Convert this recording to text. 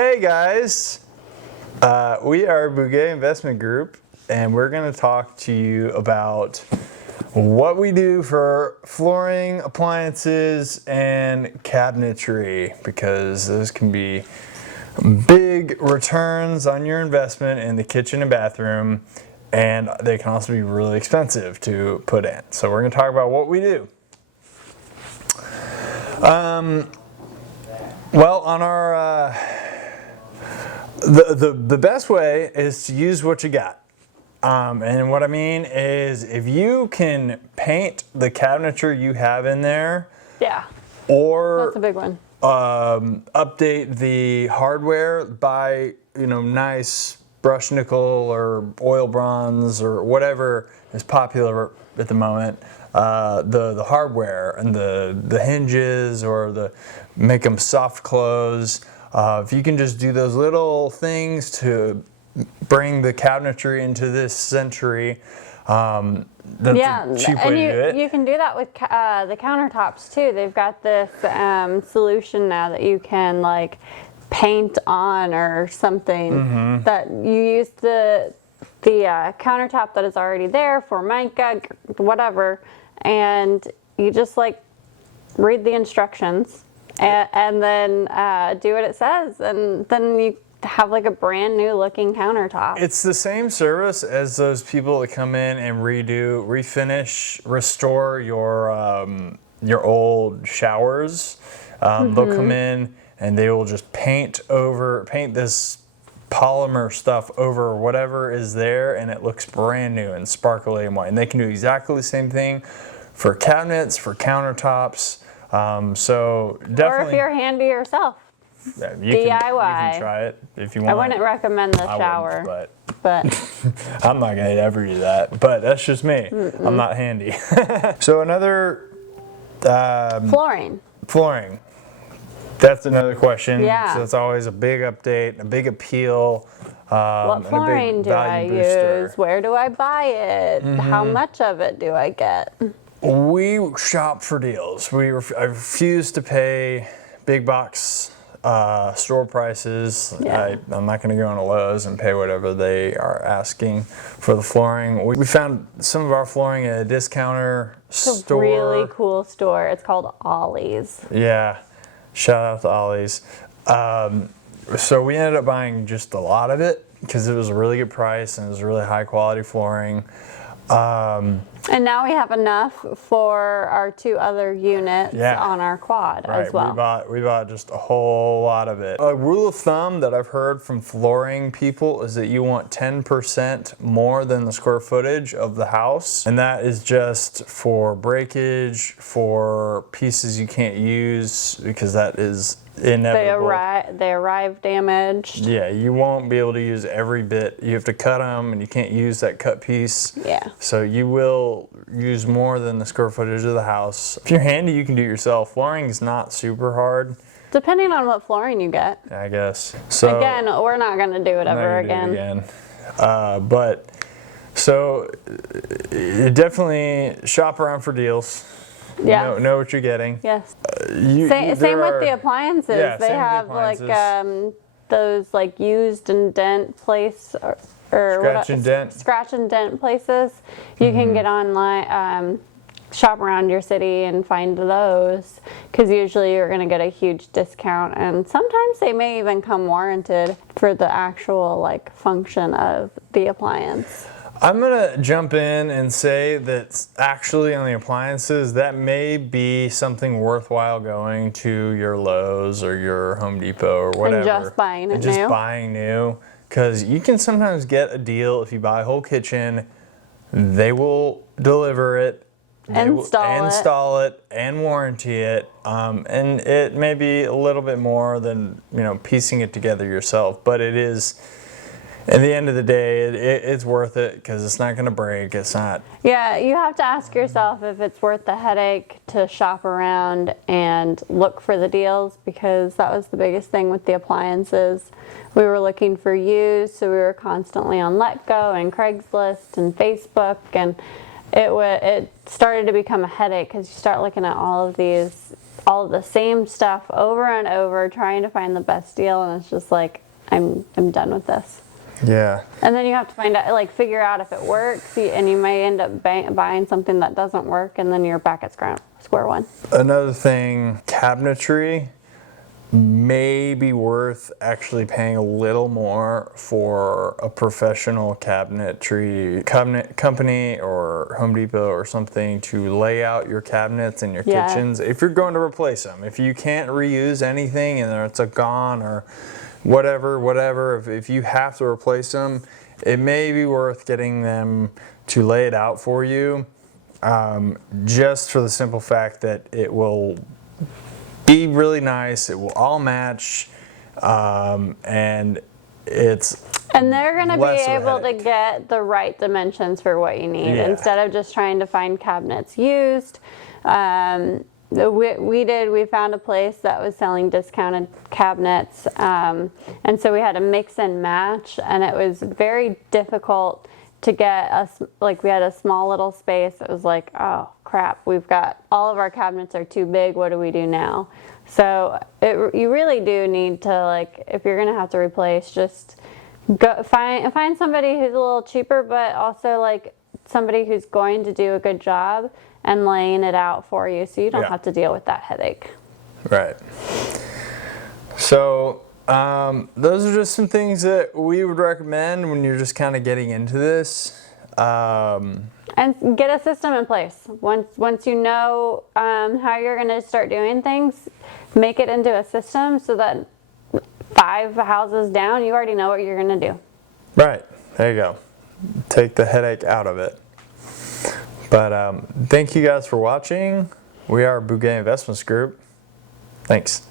Hey guys, we are Bugay Investment Group, and we're going to talk to you about what we do for flooring, appliances, and cabinetry, because those can be big returns on your investment in the kitchen and bathroom, and they can also be really expensive to put in. So we're going to talk about what we do. Well, on our the best way is to use what you got. And what I mean is, if you can paint the cabinetry you have in there, yeah, or that's a big one. Update the hardware, buy nice brushed nickel or oil bronze or whatever is popular at the moment. The hardware and the hinges, or make them soft close. If you can just do those little things to bring the cabinetry into this century, that's a cheap way to do it. You can do that with the countertops too. They've got this solution now that you can like paint on or something, that you use the countertop that is already there for mica, whatever, and you just like read the instructions and then do what it says, and then you have like a brand new looking countertop. It's the same service as those people that come in and redo, refinish, restore your old showers. They'll come in and they will just paint this polymer stuff over whatever is there, and it looks brand new and sparkly and white. And they can do exactly the same thing for cabinets, for countertops. So definitely. Or if you're handy yourself. Yeah, DIY. you can try it if you want. I wouldn't recommend the shower, but I'm not gonna ever do that. But that's just me. I'm not handy. So another flooring. Flooring. That's another question. Yeah. So it's always a big update, a big appeal. What flooring do I use? Where do I buy it? How much of it do I get? We shop for deals. I refuse to pay big box store prices. Yeah. I'm not going to go into Lowe's and pay whatever they are asking for the flooring. We found some of our flooring at a discounter store. It's a really cool store. It's called Ollie's. Yeah, shout out to Ollie's. So we ended up buying just a lot of it because it was a really good price and it was really high quality flooring. And now we have enough for our 2 other units on our quad as well. We bought just a whole lot of it. A rule of thumb that I've heard from flooring people is that you want 10% more than the square footage of the house. And that is just for breakage, for pieces you can't use, because that is inevitable. They arrive damaged. Yeah, you won't be able to use every bit. You have to cut them, and you can't use that cut piece. Yeah. So you will use more than the square footage of the house. If you're handy, you can do it yourself. Flooring is not super hard. Depending on what flooring you get. I guess. So again, we're not going to do it ever again. But so definitely shop around for deals. Yeah. Know what you're getting. Yes. Same with the appliances. Yeah, they have like those like used and dent place or scratch and dent places. You can get online, shop around your city and find those, because usually you're going to get a huge discount, and sometimes they may even come warranted for the actual like function of the appliance. I'm going to jump in and say that actually on the appliances, that may be something worthwhile going to your Lowe's or your Home Depot or whatever. And just buying it new. Just buying new. Because you can sometimes get a deal if you buy a whole kitchen. They will deliver it. Install it and warranty it. And it may be a little bit more than piecing it together yourself. But it is... At the end of the day, it's worth it, because it's not going to break. It's not. Yeah, you have to ask yourself if it's worth the headache to shop around and look for the deals, because that was the biggest thing with the appliances. We were looking for used, so we were constantly on Letgo and Craigslist and Facebook, and it started to become a headache, because you start looking at all of these all of the same stuff over and over, trying to find the best deal, and it's just like, I'm done with this. Yeah. And then you have to find out, like, figure out if it works, and you may end up buying something that doesn't work, and then you're back at square one. Another thing, cabinetry may be worth actually paying a little more for a professional cabinetry company or Home Depot or something to lay out your cabinets in your kitchens. If you're going to replace them, if you can't reuse anything and it's a gone or whatever, if you have to replace them, it may be worth getting them to lay it out for you, just for the simple fact that it will be really nice, it will all match, and they're going to be able to get the right dimensions for what you need, instead of just trying to find cabinets used. We found a place that was selling discounted cabinets, and so we had to mix and match, and it was very difficult to get us, like, we had a small little space. It was like, oh crap, we've got, all of our cabinets are too big, what do we do now? So you really do need to, like, if you're gonna have to replace, just go find somebody who's a little cheaper, but also like somebody who's going to do a good job and laying it out for you, so you don't have to deal with that headache. Right. So those are just some things that we would recommend when you're just kind of getting into this. And get a system in place. Once you know how you're going to start doing things, make it into a system so that 5 houses down, you already know what you're going to do. Right. There you go. Take the headache out of it. But thank you guys for watching. We are Bugay Investments Group. Thanks.